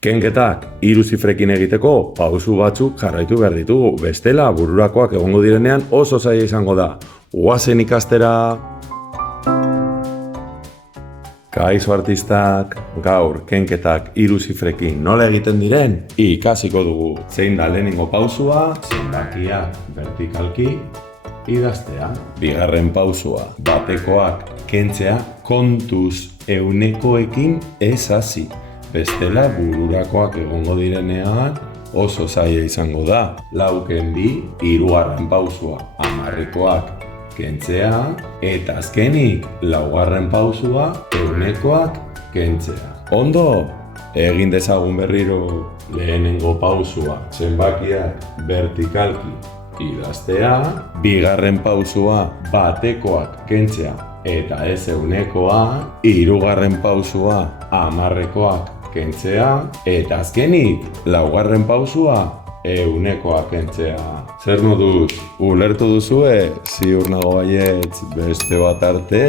Kenketak hiru zifrekin egiteko pausu batzuk jarraitu behar ditugu, bestela bururakoak egongo direnean oso zaila izango da. Goazen ikastera! Kaixo artistak, gaur kenketak hiru zifrekin nola egiten diren ikasiko dugu. Zein da lehenengo pausua, zenbakiak vertikalki idaztea. Bigarren pausua, batekoak kentzea kontuz eunekoekin ez hasi. Bestela bururakoak egongo direnean oso zaila izango da. Lauken bi, hirugarren pausua, hamarrekoak kentzea, eta azkenik, laugarren pausua, eunekoak kentzea. Ondo, egin dezagun berriro lehenengo pausua, zenbakiak vertikalki idaztea, bigarren pausua, batekoak kentzea, eta ez eunekoa, hirugarren pausua, hamarrekoak kentzea, eta azkenik, laugarren pausua, eunekoa kentzea. Zer moduz, ulertu duzue? Ziur nago baietz, beste bat arte!